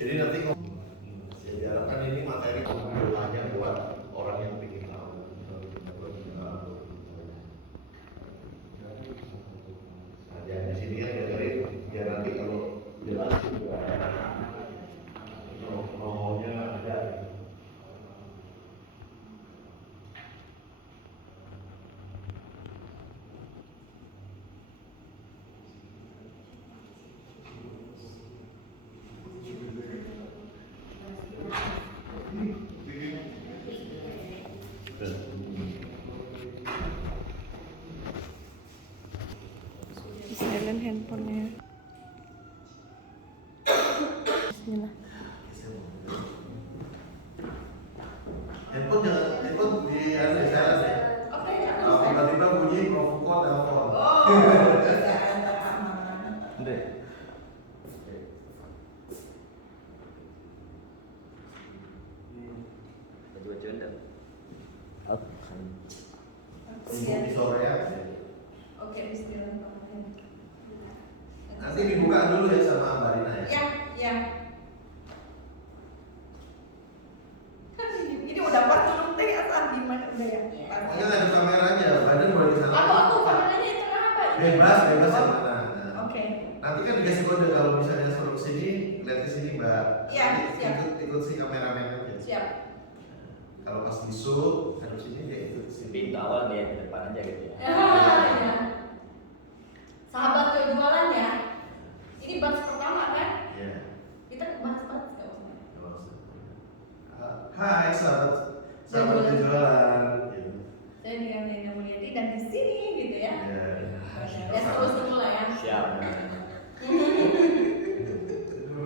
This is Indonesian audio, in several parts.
Jadi nanti ya diharapkan ini materi banyak buat orang yang ingin tahu. Nah, jangan di sini kan dengerin, biar nanti kalau jelasin juga know-how-nya ada. Silent handphonenya. Bismillah. Handphone di ada saya. Kalau tiba-tiba bunyi provokal telepon. Ndek. Baju-bajuan dah. Di sore ya. Oke, bismillah. Nanti dibuka dulu ya sama Mbak Rina ya. Ya. Ini udah pas turun teh asal gimana udah ya? Pokoknya ada kameranya, badan boleh di sana. Aku kameranya itu apa? Bebas yang mana. Oke. Nanti kan dikasih kode kalau misalnya suruh ke sini, lihat ke sini Mbak. Iya, siap. Ikut si kameramen aja. Siap. Kalau pas di shoot, harus sini dia ikut sini. Pintu awal dia ke depan aja gitu ya. Ya. Sahabat jualan ya. Ini batch pertama kan? Iya. Kita bahas-bahas enggak usah. Hai sahabat jualan. Saya dengan Nina Mulyadi dan di sini gitu ya. Iya. Ya seru-seru lah ya. Siap.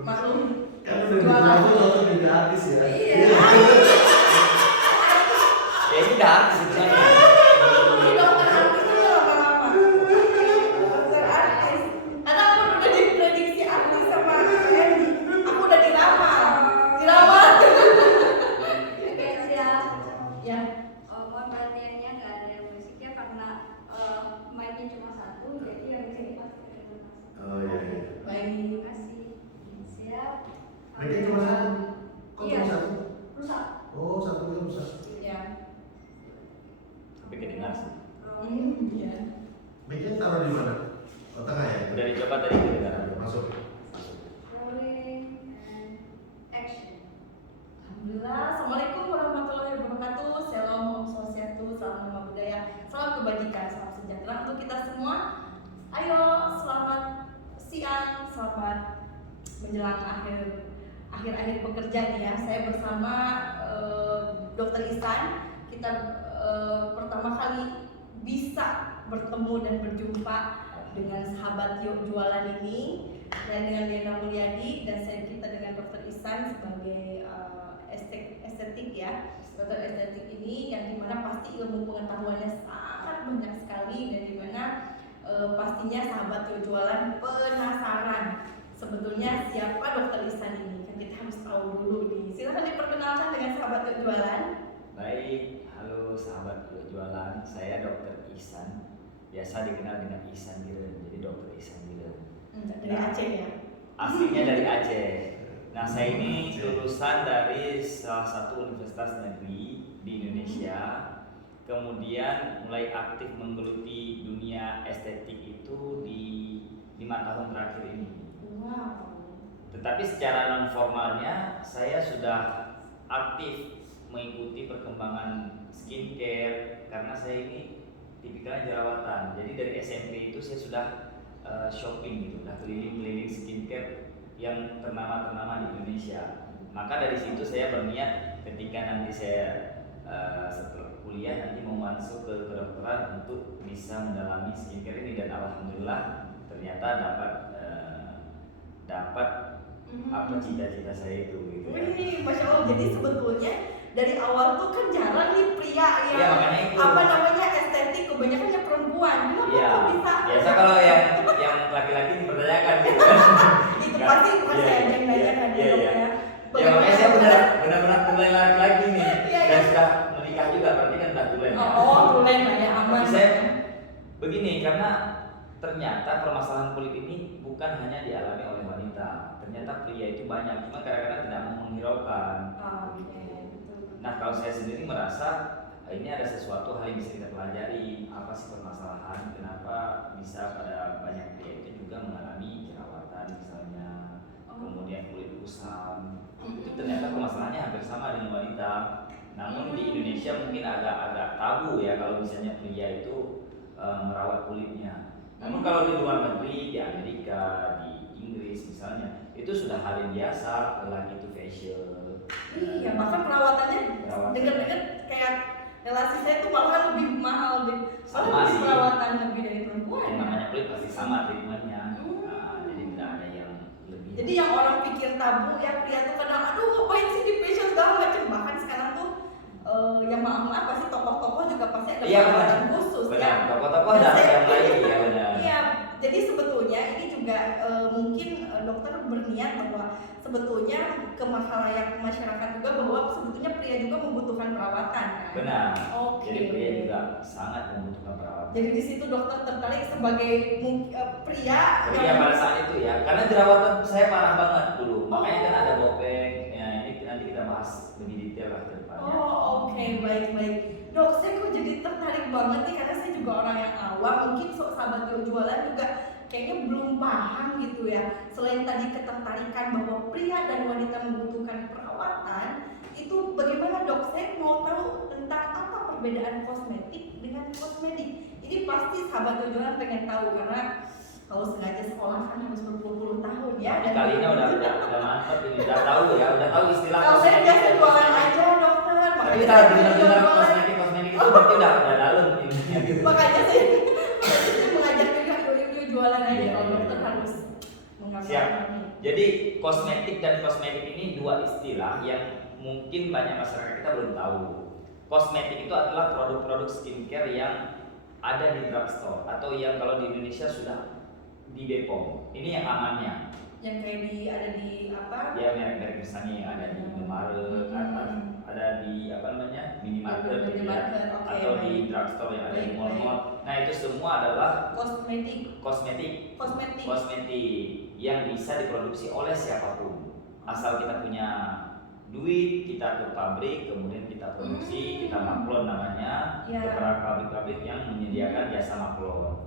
Maklum. Kan udah dijual tuh jadi artis ya. Iya. Ya ini udah artis sebenarnya. Ini dokter artis itu lama-lama. Dokter artis. Atau aku udah diprediksi artis sama Andy. Aku udah dilamar. Oke, siap. Ya. Mohon perhatiannya nggak ada musiknya karena mic-nya cuma satu, jadi yang bisa dipakai itu mas. Oh iya. Baik. Terima kasih. Siap. Mereka cuma satu. Kok Iya. cuma satu? Rusak. Oh satu itu rusak. Ya. Tapi kedengar sih. Ya. Mereka taruh di mana? Oh tengah ya. Udah dicoba tadi kedengaran. Masuk. Rolling and action. Alhamdulillah. Assalamualaikum warahmatullahi wabarakatuh. Shalom, Om Swastiastu, salam nama budaya, salam kebajikan, salam sejahtera untuk kita semua. Ayo, selamat siang, selamat menjelang akhir bekerja nih ya. Saya bersama Dr. Ihsan. Kita pertama kali bisa bertemu dan berjumpa dengan sahabat jualan ini dan dengan Nina Mulyadi dan kita dengan Dr. Ihsan sebagai estetik ya, dokter estetik ini yang dimana pasti ilmu pengetahuannya sangat banyak sekali dan dimana pastinya sahabat jualan penasaran sebetulnya siapa Dr. Ihsan ini, kan kita harus tahu dulu nih. Silahkan diperkenalkan dengan sahabat jualan. Baik, halo sahabat jualan. Saya Dr. Ihsan. Biasa dikenal dengan Ihsan Giren. Jadi Dr. Ihsan Giren. Dari Aceh ya. Aslinya dari Aceh. Nah, saya ini lulusan dari salah satu universitas negeri di Indonesia. Kemudian mulai aktif menggeluti dunia estetik itu di 5 tahun terakhir ini. Wow. Tetapi secara non formalnya saya sudah aktif mengikuti perkembangan skincare karena saya ini tipikalnya jerawatan. Jadi dari SMP itu saya sudah shopping gitu, udah keliling-keliling skincare yang ternama di Indonesia. Maka dari situ saya berniat ketika nanti saya setelah kuliah nanti mau masuk ke kedokteran untuk bisa mendalami skincare ini dan alhamdulillah ternyata dapat apa cita-cita saya itu gitu. Wih, masya Allah. Jadi sebetulnya dari awal tuh kan jarang nih pria yang Ya, makanya itu. apa namanya estetik, kebanyakannya perempuan. Kenapa Iya. kok bisa? Biasa kalau yang laki-laki dipertanyakan gitu. Itu pasti saya ada yang nanya kan Iya, iya. ya. Ya makanya saya benar-benar tulen laki-laki nih. Iya, Dan iya. sudah menikah juga, berarti kan sudah tulen ya. Oh, tulen lah ya, aman. Tapi saya begini karena ternyata permasalahan kulit kulit ini bukan hanya dialami oleh wanita. Ternyata pria itu banyak, cuma kadang-kadang tidak mau menghiraukan. Oke, betul. Nah, kalau saya sendiri merasa ini ada sesuatu hal yang bisa kita pelajari. Apa sih permasalahan? Kenapa bisa pada banyak pria itu juga mengalami jerawatan misalnya, kemudian kulit kusam. Itu ternyata permasalahannya hampir sama dengan wanita. Namun di Indonesia mungkin agak tabu ya kalau misalnya pria itu merawat kulitnya. Namun kalau di luar negeri, di Amerika, di Inggris misalnya, itu sudah hal yang biasa, lagi itu facial. Iya, bahkan perawatannya dengar-dengar kayak relasi saya tuh malah lebih mahal deh. Sama sih. Perawatan lebih dari perempuan. Yang namanya kulit pasti sama treatmentnya. Nah, jadi tidak ada yang lebih. Jadi yang orang pikir tabu ya pria tuh kadang aduh ngapain sih di facial segala macam. Bahkan sekarang tuh yang maaf pasti tokoh-tokoh juga pasti ada perawatan khusus. Benar, Ya. tokoh-tokoh ada yang lain ya benar. Iya, jadi sebetulnya ini juga mungkin dokter berniat bahwa sebetulnya ke masyarakat juga bahwa sebetulnya pria juga membutuhkan perawatan kan. Benar. Oke. Jadi pria juga sangat membutuhkan perawatan. Jadi di situ dokter tertarik sebagai pria. Pria pada saat itu ya, karena jerawatan saya parah banget dulu. Makanya kan ada bopeng. Ya ini nanti kita bahas lebih detail lah ke depannya. Oh oke, baik. Dok, saya kok jadi tertarik banget nih karena saya juga orang yang awam. Mungkin sahabat jualan juga kayaknya belum paham gitu ya. Selain tadi ketertarikan bahwa pria dan wanita membutuhkan perawatan, itu bagaimana dok? Saya mau tahu tentang apa perbedaan kosmetik dengan kosmetik. Ini pasti sahabat jualan pengen tahu karena kalau sengaja sekolah kan harus berpuluh-puluh tahun ya. Dan Kali ini udah mantep ini, udah tahu ya, udah tahu istilah kalau saya biasa jualan aja dokter. Tapi kita dengar kosmetik itu berarti udah dalam ini. Makanya saya mengajak juga ibu-ibu jualan aja kalau dokter harus mengambil. Siap. Jadi kosmetik dan kosmetik ini dua istilah yang mungkin banyak masyarakat kita belum tahu. Kosmetik itu adalah produk-produk skincare yang ada di drugstore atau yang kalau di Indonesia sudah di Bepom. Ini yang amannya. Yang kayak ada di apa? Ya merek-merek misalnya yang ada di Indomaret, ada di apa namanya minimarket, gitu ya. Okay, atau di drugstore yang ada di mall-mall. Nah itu semua adalah kosmetik yang bisa diproduksi oleh siapapun. Asal kita punya duit, kita ke pabrik, kemudian kita produksi, kita maklon namanya, beberapa pabrik-pabrik yang menyediakan jasa maklon.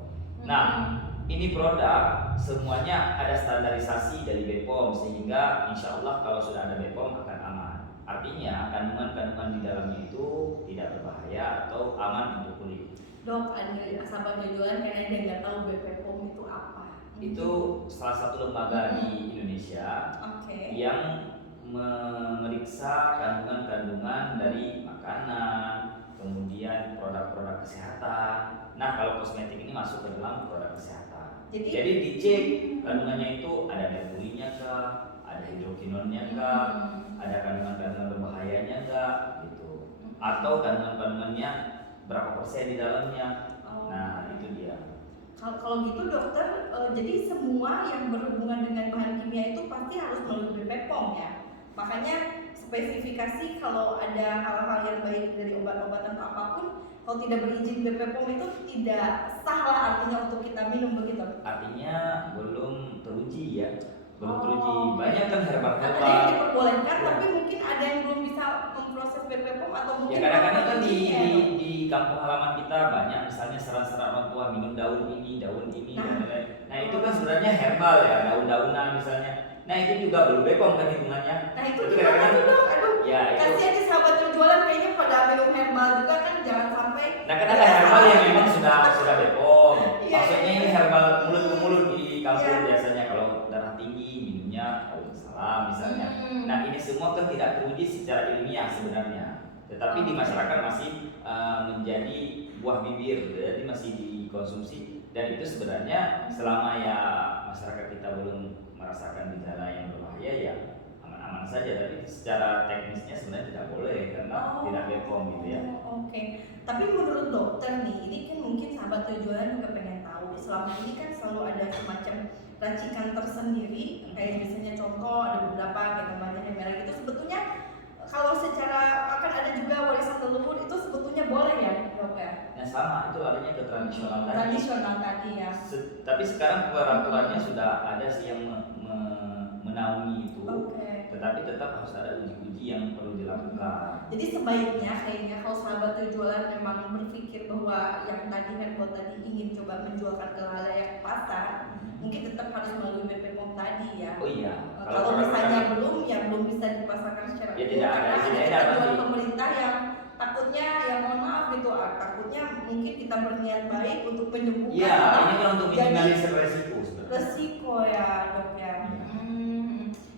Nah, ini produk semuanya ada standarisasi dari Bepom sehingga insya Allah kalau sudah ada Bepom akan aman. Artinya kandungan-kandungan di dalamnya itu tidak berbahaya atau aman untuk kulit. Dok, ada sahabat jualan karena dia nggak tahu Bepom itu apa. Itu salah satu lembaga di Indonesia yang memeriksa kandungan-kandungan dari makanan, kemudian produk-produk kesehatan. Nah, kalau kosmetik ini masuk ke dalam produk kesehatan. Jadi dicek kandungannya itu ada merkurinya kah, ada hidrokinonnya kah, ada kandungan-kandungan berbahayanya kah, gitu. Atau kandungan-kandungannya berapa persen di dalamnya. Nah, itu dia. Kalau gitu dokter, jadi semua yang berhubungan dengan bahan kimia itu pasti harus melalui Bepom ya. Makanya spesifikasi kalau ada hal-hal yang baik dari obat-obatan atau apapun, kalau tidak berizin Bepom itu tidak sah lah artinya untuk kita minum begitu. Artinya belum teruji ya, belum teruji. Banyak kan herbal-herbal. Ada yang diperbolehkan, tapi mungkin ada yang belum bisa memproses Bepom atau mungkin. Ya kadang-kadang kan di kampung halaman kita banyak misalnya saran-saran orang tua minum daun ini dan lain-lain. Nah itu kan sebenarnya herbal ya, daun-daunan misalnya. Nah itu juga belum Bepom kan hitungannya. Nah itu gimana tuh dok? Aduh, ya, kasihan di sahabat jualan kayaknya pada minum herbal juga kan jangan sampai. Nah kan ada herbal yang memang sudah Bepom. Maksudnya ini herbal mulut ke mulut di kampung biasanya kalau darah tinggi minumnya daun salam misalnya. Nah ini semua kan tidak teruji secara ilmiah sebenarnya. Tetapi di masyarakat masih menjadi buah bibir, jadi masih dikonsumsi. Dan itu sebenarnya selama ya masyarakat kita belum merasakan gejala yang berbahaya ya aman-aman saja, tapi secara teknisnya sebenarnya tidak boleh karena tidak Bepom gitu ya. Oke. Tapi menurut dokter nih, ini kan mungkin sahabat tujuan juga pengen tahu. Selama ini kan selalu ada semacam racikan tersendiri, kayak misalnya contoh ada beberapa kayak gambarnya merah gitu. Sebetulnya kalau secara akan ada juga warisan leluhur itu sebetulnya boleh ya dok ya? Nah sama, itu larinya ke tradisional tadi. Tradisional tadi ya. Tapi sekarang peraturannya sudah ada sih yang menaungi itu. Oke. Tetapi tetap harus ada uji-uji yang perlu dilakukan. Jadi sebaiknya kayaknya kalau sahabat jualan memang berpikir bahwa yang tadi handphone tadi ingin coba menjualkan ke halayak pasar, mungkin tetap harus melalui BP POM tadi ya. Oh iya. Kalau misalnya belum, ya belum bisa dipasarkan secara Ya, umum. tidak ada, Karena tidak ada ada ketentuan nanti. pemerintah yang takutnya, ya mohon maaf gitu, takutnya mungkin kita berniat baik untuk penyembuhan. Iya, ini kan untuk Jadi, minimalisir resiko sebenarnya. resiko ya dok ya.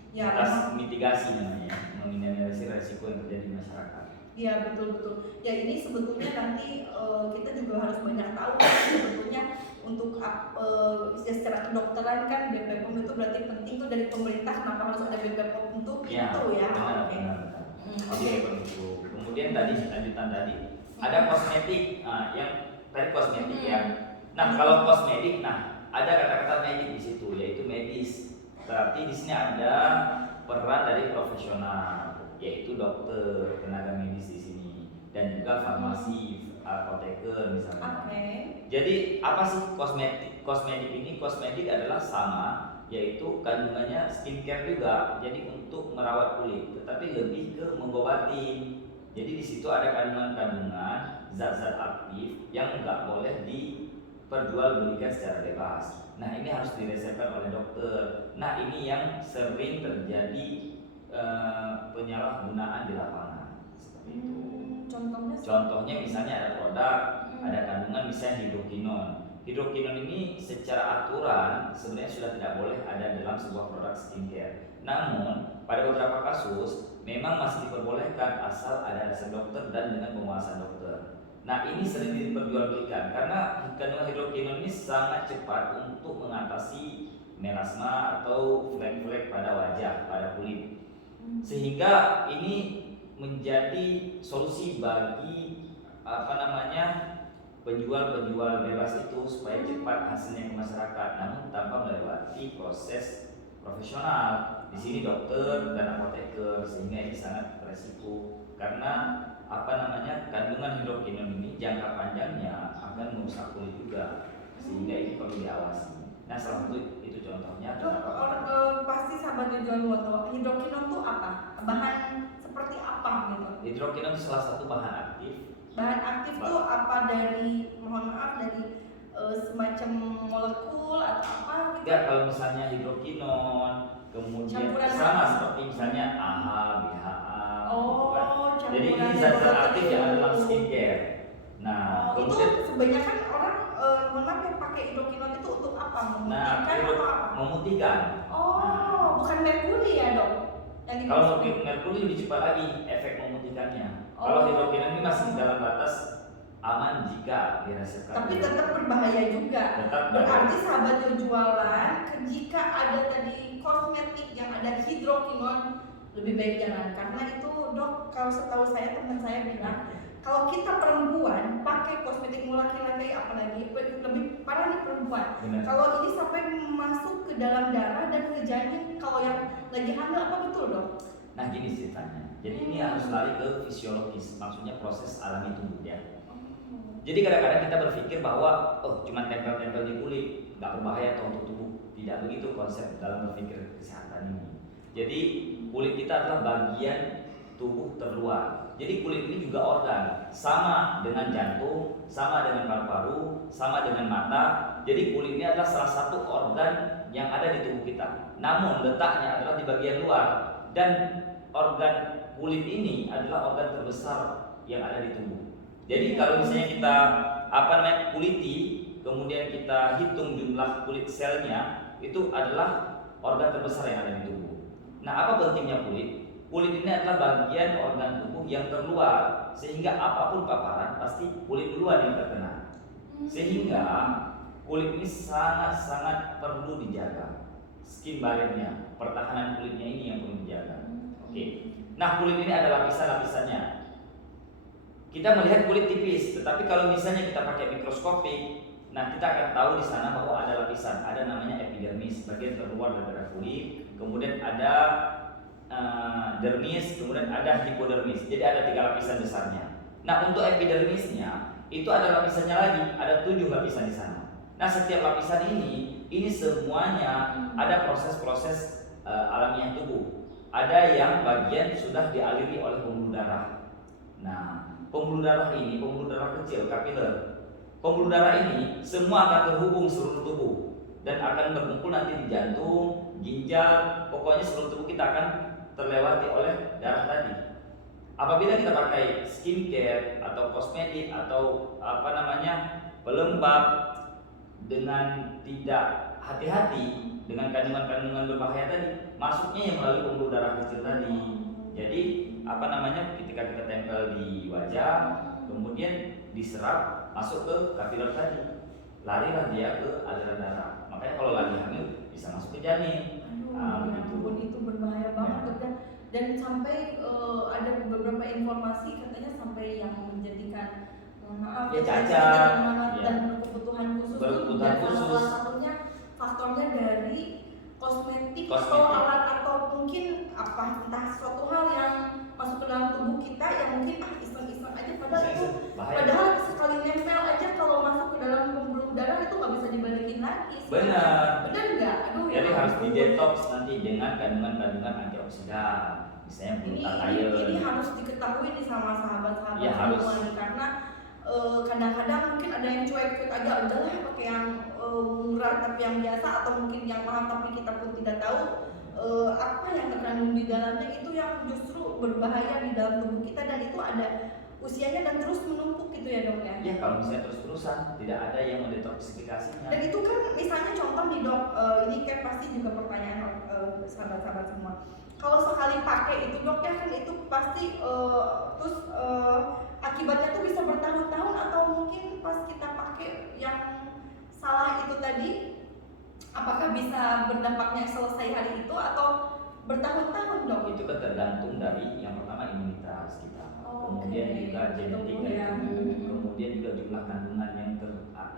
Ya, Atas memang. mitigasi namanya, meminimalisir resiko yang terjadi di masyarakat. Iya betul. Ya ini sebetulnya nanti kita juga harus banyak tahu kan, sebetulnya untuk secara kedokteran kan BP POM itu berarti penting tuh dari pemerintah, kenapa harus ada BP POM untuk Ya, itu ya. benar, Oke. benar. Jadi Oke. begitu. Kemudian tadi lanjutan tadi ada kosmetik, yang tadi kosmetik ya. Nah kalau kosmetik, ada kata-kata medik di situ, yaitu medis. Berarti di sini ada peran dari profesional, yaitu dokter, tenaga medis di sini, dan juga farmasi, apoteker misalnya. Oke. Jadi apa sih kosmetik? Kosmetik ini, kosmetik adalah sama, yaitu kandungannya skincare juga. Jadi untuk merawat kulit, tetapi lebih ke mengobati. Jadi di situ ada kandungan-kandungan zat-zat aktif yang nggak boleh diperjualbelikan secara bebas. Nah ini harus diresepkan oleh dokter. Nah ini yang sering terjadi penyalahgunaan di lapangan seperti itu. Contohnya misalnya ada produk, ada kandungan misalnya hidrokinon. Hidrokinon ini secara aturan sebenarnya sudah tidak boleh ada dalam sebuah produk skincare. Namun pada beberapa kasus memang masih diperbolehkan asal ada resep dokter dan dengan penguasaan dokter. Nah ini sering diperjualbelikan karena kandungan hidrokinon ini sangat cepat untuk mengatasi melasma atau flek-flek pada wajah, pada kulit. Sehingga ini menjadi solusi bagi penjual bebas itu supaya cepat hasilnya ke masyarakat, namun tanpa melewati proses profesional. Di sini dokter dan apoteker, sehingga ini sangat beresiko karena kandungan hidrokinon ini jangka panjangnya akan merusak kulit juga, sehingga ini perlu diawasi. Nah salah satu itu contohnya. Pasti sahabat jual foto, hidrokinon itu apa? Bahan seperti apa gitu? Hidrokinon itu salah satu bahan aktif. Bahan aktif itu apa, dari mohon maaf dari semacam molekul atau apa gitu? Enggak, kalau misalnya hidrokinon, kemudian Campuran sama apa? seperti misalnya AHA, BHA, Oh, gitu kan. Jadi ini campuran zat-zat produk aktif yang ada dalam itu. skincare. Nah, Itu kemudian sebanyakan orang mohon maaf yang pakai hidrokinon itu untuk apa? Memutihkan hidro- atau apa? memutihkan. Oh, bukan merkuri ya dok? Yang Kalau dimaksud? merkuri lebih cepat lagi efek memutihkannya. Oh. Kalau hidrokinon ini masih dalam batas aman jika diresepkan. Tapi tetap berbahaya juga. Tetap Berarti sahabat jualan, jika ada tadi kosmetik yang ada hidrokinon, lebih baik jangan. Karena itu dok, kalau setahu saya teman saya bilang, kalau kita perempuan pakai kosmetik laki-laki, apalagi lebih parah nih perempuan. Benar. Kalau ini sampai masuk ke dalam darah dan ke janin, kalau yang lagi hamil, apa betul dok? Nah gini ceritanya. Jadi ini harus lari ke fisiologis, maksudnya proses alami tubuh ya. Jadi kadang-kadang kita berpikir bahwa cuma tempel-tempel di kulit nggak berbahaya atau untuk tubuh. Tidak begitu konsep dalam berpikir kesehatan ini. Jadi kulit kita adalah bagian tubuh terluar. Jadi kulit ini juga organ, sama dengan jantung, sama dengan paru-paru, sama dengan mata. Jadi kulit ini adalah salah satu organ yang ada di tubuh kita. Namun letaknya adalah di bagian luar, dan organ kulit ini adalah organ terbesar yang ada di tubuh. Jadi kalau misalnya kita kuliti, kemudian kita hitung jumlah kulit selnya, itu adalah organ terbesar yang ada di tubuh. Nah, apa pentingnya kulit? Kulit ini adalah bagian organ tubuh yang terluar, sehingga apapun paparan pasti kulit duluan yang terkena. Sehingga kulit ini sangat-sangat perlu dijaga. Skin barrier-nya, pertahanan kulitnya ini yang perlu dijaga. Oke. Nah, kulit ini ada lapisan-lapisannya. Kita melihat kulit tipis, tetapi kalau misalnya kita pakai mikroskopik, nah kita akan tahu di sana bahwa ada lapisan, ada namanya epidermis, bagian terluar daripada kulit, kemudian ada dermis, kemudian ada hipodermis. Jadi ada 3 lapisan besarnya. Nah untuk epidermisnya itu ada lapisannya lagi, ada 7 lapisan di sana. Nah, setiap lapisan ini semuanya ada proses-proses alamiah tubuh. Ada yang bagian sudah dialiri oleh pembuluh darah. Nah, pembuluh darah ini, pembuluh darah kecil, kapiler. Pembuluh darah ini semua akan terhubung seluruh tubuh dan akan berkumpul nanti di jantung, ginjal, pokoknya seluruh tubuh kita akan terlewati oleh darah tadi. Apabila kita pakai skincare atau kosmetik atau pelembab dengan tidak hati-hati dengan kandungan-kandungan berbahaya tadi, masuknya yang melalui pembuluh darah kecil tadi. Jadi ketika kita tempel di wajah, kemudian diserap masuk ke kapiler tadi, larilah dia ke aliran darah. Makanya kalau lagi hamil bisa masuk ke janin. Itu berbahaya banget dok. Dan sampai ada beberapa informasi katanya sampai yang menjadikan cacat dan berkebutuhan khusus. Dan salah satunya faktornya dari kosmetik atau alat atau mungkin entah suatu hal yang masuk ke dalam tubuh kita yang mungkin iseng-iseng aja, padahal sekali nempel aja kalau masuk ke dalam pembuluh darah itu nggak bisa dibalikin lagi. Benar nggak? Jadi harus di detox nanti dengan kandungan-kandungan antioksidan, misalnya glutathione. Ini harus diketahui nih sama sahabat-sahabat semua nih, karena kadang-kadang mungkin ada yang cuek-cuek aja, udahlah pakai yang murah tapi yang biasa, atau mungkin yang mahal tapi kita pun tidak tahu apa yang terkandung di dalamnya itu yang justru berbahaya di dalam tubuh kita, dan itu ada usianya dan terus menumpuk gitu ya dok ya? Ya, kalau misalnya terus-terusan tidak ada yang mendetoksifikasinya. Dan itu kan misalnya contoh nih dok, ini kan pasti juga pertanyaan sahabat-sahabat semua. Kalau sekali pakai itu dok ya kan itu pasti terus akibatnya tuh bisa bertahun-tahun, atau mungkin pas kita pakai yang salah itu tadi, apakah bisa berdampaknya selesai hari itu atau bertahun-tahun dok? Itu kan tergantung dari yang pertama imunitas kita, kemudian juga genetik dari tubuh, kemudian juga jumlah kandungan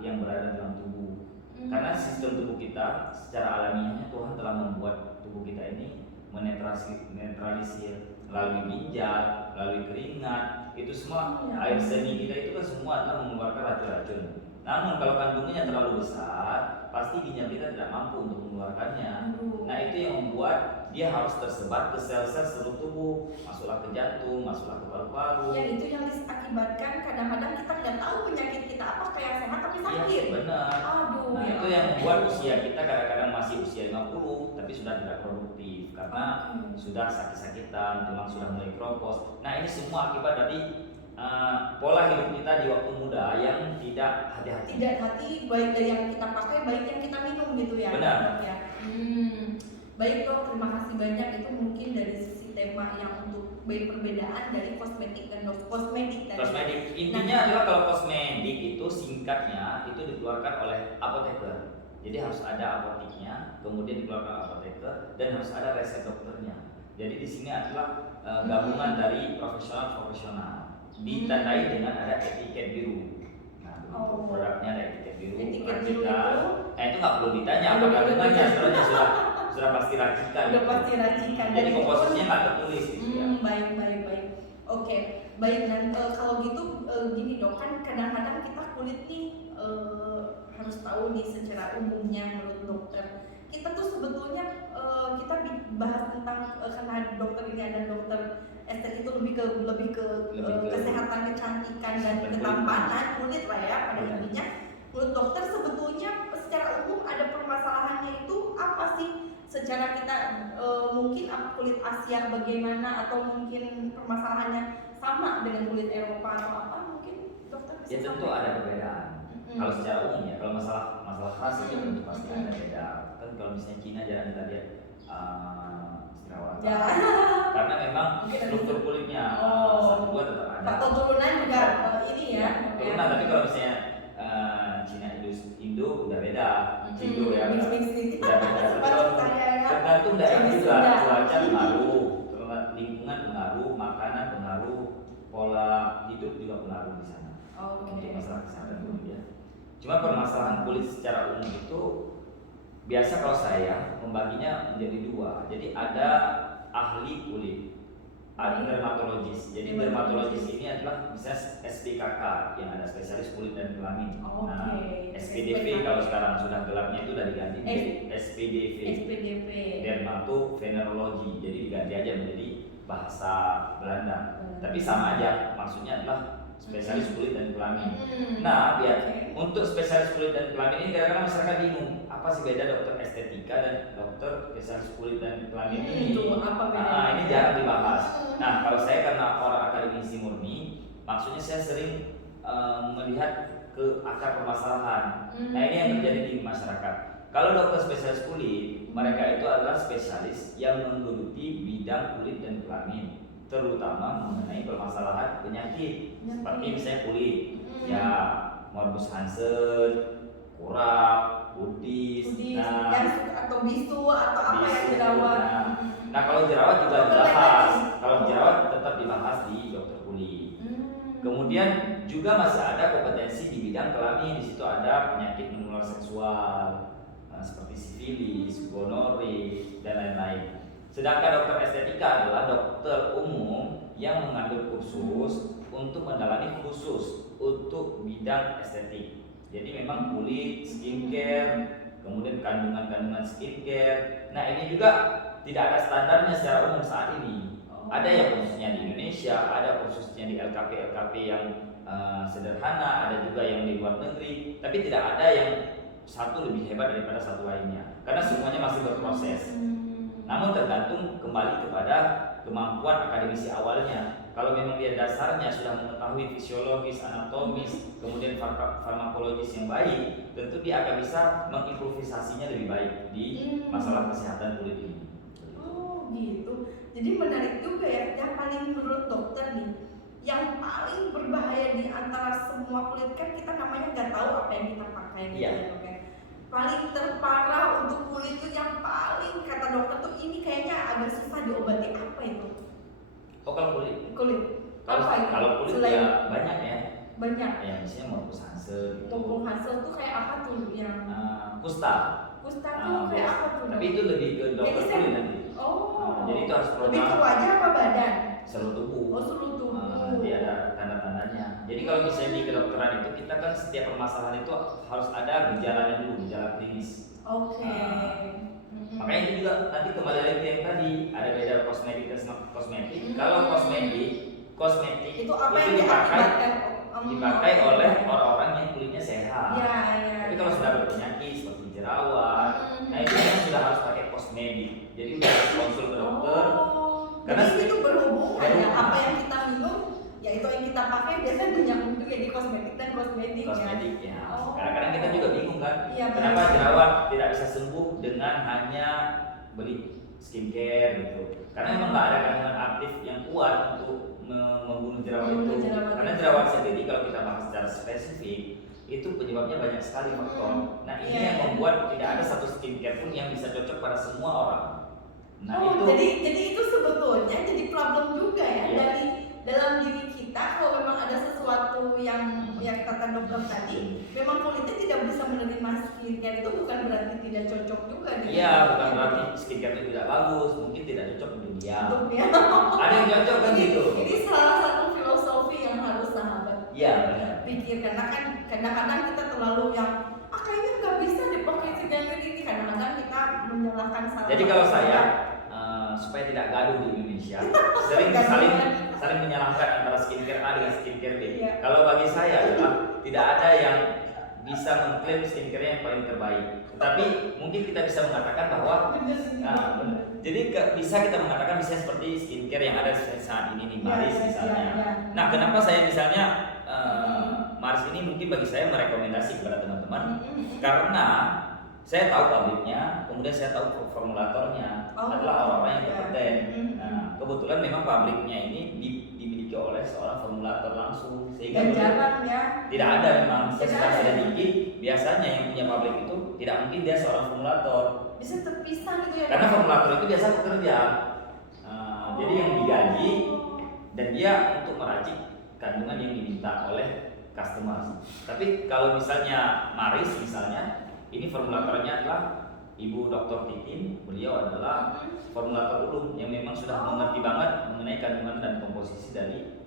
yang berada dalam tubuh. Karena sistem tubuh kita secara alamiahnya Tuhan telah membuat tubuh kita ini menetralisir melalui ginjal, melalui keringat, itu semua air seni kita itu kan semua adalah mengeluarkan racun-racun. Namun kalau kandungannya terlalu besar, pasti ginjal kita tidak mampu untuk mengeluarkannya. Nah, itu yang membuat dia harus tersebar ke sel-sel seluruh tubuh, masuklah ke jantung, masuklah ke paru-paru. Ya, itu yang diakibatkan kadang-kadang kita nggak tahu penyakit kita apa, kayak sehat tapi sakit. Iya, benar. Nah, itu yang membuat usia kita kadang-kadang masih usia 50 tapi sudah tidak produktif karena sudah sakit-sakitan, tulang sudah mulai keropos. Nah, ini semua akibat dari pola hidup kita di waktu muda yang tidak hati-hati. Tidak hati, baik dari yang kita pakai, baik yang kita minum gitu ya. Benar. Ya. Baik dok, terima kasih banyak. Itu mungkin dari sisi tema yang untuk baik perbedaan dari kosmetik dan kosmetik tadi. Kosmetik intinya adalah kalau kosmetik itu singkatnya itu dikeluarkan oleh apoteker. Jadi harus ada apoteknya, kemudian dikeluarkan apoteker, dan harus ada resep dokternya. Jadi di sini adalah gabungan dari profesional. Ditandai dengan ada etiket biru. Nah, untuk produknya ada etiket biru. Etiket biru itu? Nah, itu nggak perlu ditanya apa kandungannya, sebenarnya sudah pasti racikan. Sudah pasti racikan. Jadi komposisinya nggak tertulis. Gitu ya. Baik. Oke, baik. Dan kalau gitu gini dok, kan kadang-kadang kita kulit nih harus tahu nih secara umumnya menurut dokter. Kita tuh sebetulnya kita bahas tentang karena dokter ini ada dokter estetik itu lebih ke kesehatan, kecantikan dan ketampanan kulit lah ya pada intinya. Menurut dokter sebetulnya secara umum ada permasalahannya itu apa sih? Secara kita mungkin kulit Asia bagaimana, atau mungkin permasalahannya sama dengan kulit Eropa atau apa, mungkin dokter bisa. Ya tentu ada perbedaan. Kalau secara umum ya, kalau masalah khas itu tentu pasti ada beda. Kan kalau misalnya Cina jarang kita lihat jerawatan. Karena memang struktur kulitnya satu dua tetap ada. Faktor turunan juga ini ya. Turunan, tapi kalau misalnya Cina Indo udah beda. Indo ya. Udah beda. Tergantung daerah juga, cuaca pengaruh, lingkungan pengaruh, makanan pengaruh, pola hidup juga pengaruh di sana. Untuk masalah kesehatan kulit ya. Cuma permasalahan kulit secara umum itu biasa kalau saya membaginya menjadi dua. Jadi ada ahli kulit. dermatologis. Jadi dermatologis ini adalah misalnya SPKK yang ada spesialis kulit dan kelamin. Nah, SPDV kalau sekarang sudah gelarnya itu udah diganti menjadi SPDV. Dermatovenerologi. Jadi diganti aja menjadi bahasa Belanda. Tapi sama aja, maksudnya adalah spesialis kulit dan kelamin. Nah, biar untuk spesialis kulit dan kelamin ini kadang-kadang masyarakat bingung, apa sih beda dokter estetika dan dokter spesialis kulit dan kelamin ini? Nah, ini jarang dibahas. Nah, kalau saya karena orang akademisi murni, maksudnya saya sering melihat ke akar permasalahan. Nah, ini yang terjadi di masyarakat. Kalau dokter spesialis kulit, mereka itu adalah spesialis yang menggeluti bidang kulit dan kelamin, terutama mengenai permasalahan penyakit seperti misalnya kulit, ya morbus Hansen, kurap, pudis, nah, atau bisu atau apa yang dirawat. Nah, kalau jerawat juga dibahas. Kalau jerawat tetap dibahas di dokter kulit. Kemudian juga masih ada kompetensi di bidang kelamin. Di situ ada penyakit menular seksual seperti sifilis, gonore, dan lain-lain. Sedangkan dokter estetika adalah dokter umum yang mengambil kursus untuk mendalami khusus untuk bidang estetik. Jadi memang kulit, skincare, kemudian kandungan-kandungan skincare. Nah, ini juga tidak ada standarnya secara umum saat ini. Ada yang khususnya di Indonesia, ada khususnya di LKP yang sederhana, ada juga yang di luar negeri. Tapi tidak ada yang satu lebih hebat daripada satu lainnya, karena semuanya masih berproses. Namun tergantung kembali kepada kemampuan akademisi awalnya. Kalau memang dia dasarnya sudah mengetahui fisiologis, anatomis, kemudian farmakologis yang baik, tentu dia akan bisa mengimprovisasinya lebih baik di masalah kesehatan kulit ini. Oh gitu. Jadi menarik juga ya. Yang paling menurut dokter nih, yang paling berbahaya di antara semua kulit, kan kita namanya nggak tahu apa yang kita pakai gitu ya, okay? Paling terparah untuk kulit itu yang paling kata dokter tuh ini kayaknya agak susah diobati, apa itu? Oh, kalau kulit? Kalau kulit selain ya banyak ya. Banyak. Ya misalnya morbus Hansen. Morbus Hansen tuh kayak apa tuh yang? Kusta. Kusta tuh kayak apa tuh? Tapi itu lebih ke dokter kulit nanti. Oh. Jadi itu harus lebih ke wajah apa badan? Seluruh tubuh. Oh, seluruh tubuh. Dia ada tanda-tandanya. Jadi kalau misalnya di kedokteran itu kita kan setiap permasalahan itu harus ada gejalanya dulu, gejala klinis. Oke. Makanya itu juga nanti kembali lagi yang tadi ada beda kosmetik dan kosmetik. Kalau kosmetik itu apa yang dipakai oleh orang-orang yang kulitnya sehat. Ya. Tapi kalau sudah berpenyakit seperti jerawat, nah itu memang sudah harus pakai kosmetik. Jadi sudah harus konsul ke dokter. Karena itu berhubungan ya, apa yang kita minum, ya itu yang kita pakai biasanya menyambung juga di kosmetik dan kosmetik. Ya. Kadang-kadang kita juga bingung kan, ya, kenapa jerawat tidak bisa sembuh dengan hanya beli skincare gitu. Karena memang nggak ada kandungan aktif yang kuat untuk membunuh jerawat itu. Karena jerawat sendiri kalau kita bahas secara spesifik itu penyebabnya banyak sekali faktor. Nah ini yang membuat tidak ada satu skincare pun yang bisa cocok pada semua orang. Nah itu. Jadi itu sebetulnya jadi problem juga ya dari dalam diri kita. Kalau memang ada sesuatu yang kata dokter tadi, memang kulitnya tidak bisa menerima skincare, itu bukan berarti tidak cocok juga. Iya, bukan berarti skincare itu tidak bagus, mungkin tidak cocok untuk dia. Ada yang cocok kan gitu. Ini salah satu filosofi yang harus sahabat pikir, karena kan kadang-kadang kita terlalu yang kayaknya nggak bisa dipakai skincare ini. Kadang-kadang kita menyalahkan salah. Jadi kalau saya supaya tidak gaduh di Indonesia, sering saling menyalahkan antara skincare A dengan skincare B. Kalau bagi saya adalah tidak ada yang bisa mengklaim skincare yang paling terbaik. Tapi mungkin kita bisa mengatakan bahwa jadi bisa kita mengatakan misalnya seperti skincare yang ada saat ini nih, Maris misalnya. Nah, kenapa saya misalnya Maris ini mungkin bagi saya merekomendasi kepada teman-teman karena saya tahu pabriknya, kemudian saya tahu formulatornya adalah orang-orang yang kompeten. Nah, kebetulan memang pabriknya ini dimiliki oleh seorang formulator langsung, sehingga tidak ada memang secara sedikit. Biasanya yang punya pabrik itu tidak mungkin dia seorang formulator. Bisa terpisah gitu ya. Karena formulator itu biasa bekerja. Jadi yang digaji dan dia untuk meracik kandungan yang diminta oleh customer. Tapi kalau misalnya Maris misalnya, ini formulatornya adalah Ibu Dr. Titin, beliau adalah formulator ulum yang memang sudah mengerti banget mengenai kandungan dan komposisi dari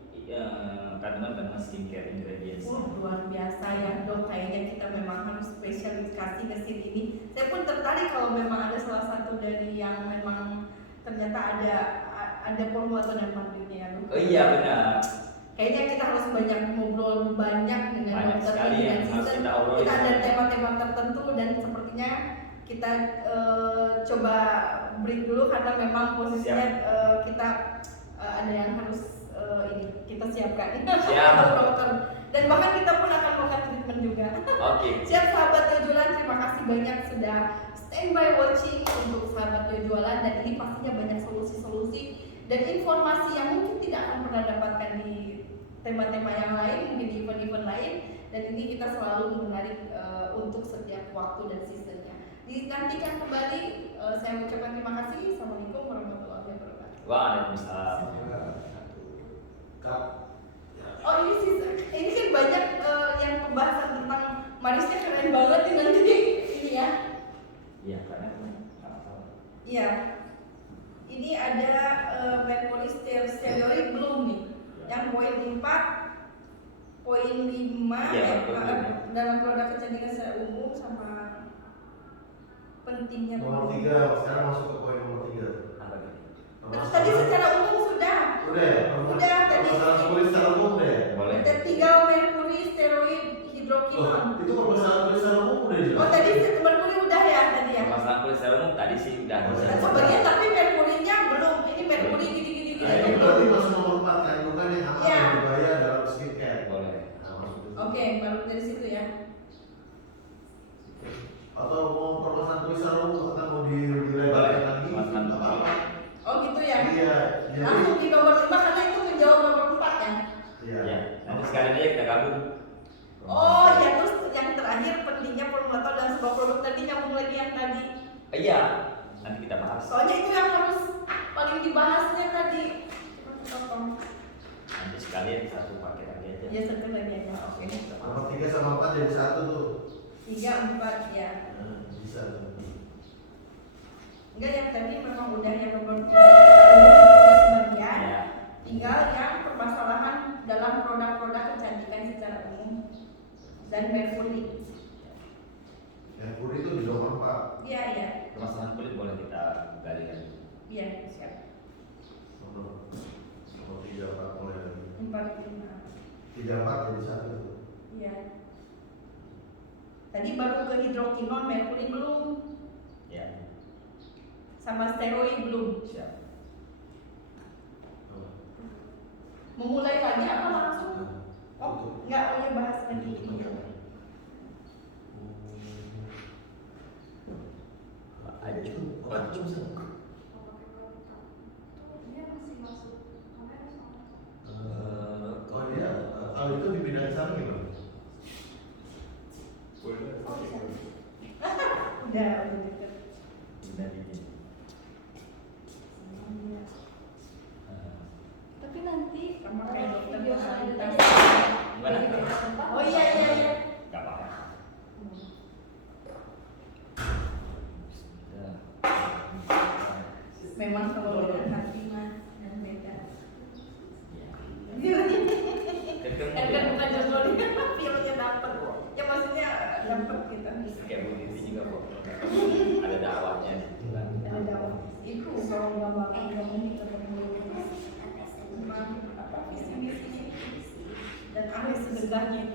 kandungan skincare ingredients. Luar biasa ya dok, kayaknya kita memang harus spesialisasi ke sini ini. Saya pun tertarik kalau memang ada salah satu dari yang memang ternyata ada formulator dan pabriknya ya dok. Oh iya benar. Kayaknya kita harus banyak ngobrol banyak dengan Banyak dokter sekali ini yang dan harus kita obrolin. kita ada tema-tema tertentu dan sepertinya kita coba break dulu karena memang posisinya kita ada yang harus ini kita siapkan. Siap. Dokter. Dan bahkan kita pun akan melakukan treatment juga. Oke. Siap sahabat Yo Jualan, terima kasih banyak sudah standby watching untuk sahabat Yo Jualan, dan ini pastinya banyak solusi-solusi dan informasi yang mungkin tidak akan pernah dapatkan di tema-tema yang lain, mungkin di event-event lain, dan ini kita selalu menarik untuk setiap waktu dan seasonnya. Dinantikan kembali, saya ucapkan terima kasih. Assalamualaikum warahmatullahi wabarakatuh. Waalaikumsalam. Oh ini kan banyak yang pembahasan tentang manisnya, keren banget nih nanti ini ya. Iya karena Iya. Ini ada mercury steroid belum nih? Yang poin 4, poin 5 Iya, dalam produk kecantikan secara umum sama pentingnya. Nomor 3, sekarang masuk ke poin nomor 3. apa ini? Terus tadi secara umum sudah. Udah ya? Udah tadi. Masalah kulit secara umum udah ya? Boleh. Ada 3 mercury steroid hidrokinon. Itu permasalahan kulit secara umum udah ya? Oh tadi mercury udah ya tadi ya. Masalah kulit secara umum tadi sih udah. Sebagian tapi merkurinya belum. Ini merkuri gini-gini Nah, ini gitu. berarti masuk nomor 4, kandungan yang aman Iya. dan berbahaya dalam skincare. Boleh. Nah, masuk ke situ. Oke, baru dari situ ya. Atau mau permasalahan kulit secara umum atau mau dilebarkan lagi? Masalah. Nggak apa-apa. Oh gitu ya. Iya, jadi Langsung di nomor 5 karena itu menjawab nomor 4 ya. iya. Ya, nanti sekalian aja kita gabung. Oh ya, terus yang terakhir pentingnya formulator dan sebuah produk tadi nyambung lagi yang tadi. Iya, nanti kita bahas. Soalnya itu yang harus paling dibahasnya tadi. Potong. Nanti sekalian satu paket lagi aja. Ya satu lagi aja. Oke. Nomor 3 sama 4 jadi 1 tuh. 3, 4 ya. Bisa tuh. Enggak, yang tadi memang udah yang nomor 3 sebagian. Ya. Tinggal yang permasalahan dalam produk-produk kecantikan secara umum dan merkuri. Merkuri itu di nomor 4. Iya, iya. Permasalahan kulit boleh kita gali lagi. Iya, siap. Nomor 3, 4 mulai lagi. 4, 5. 3, 4 jadi 1 tuh. Iya. Tadi baru ke hidrokinon, merkuri belum, Ya. sama steroid belum. Siap. Memulai lagi apa langsung? Oh, Tutup. enggak, oh ya bahas lagi ini. Ayo. Dia masih masuk kamera soalnya. Oh iya, kalau itu dipindahin sana gimana? Oh bisa. Udah deket. Udah dikit. Tapi nanti Sama kayak dokter video kecantikan. selanjutnya Gimana? jadi beda tempat. Oh iya, iya, iya. Gak apa-apa. Sudah. Memang kalau dengan hati mah dan beda. Ya. Kan bukan jodohnya, feelnya dapet. Ya maksudnya dapet gitu. Kayak Bu Titi juga kok. Ada dakwahnya di situ kan. Ada dakwah itu kalau nggak bakal ngomong kita memang apa visi misi dan ahli sedekahnya itu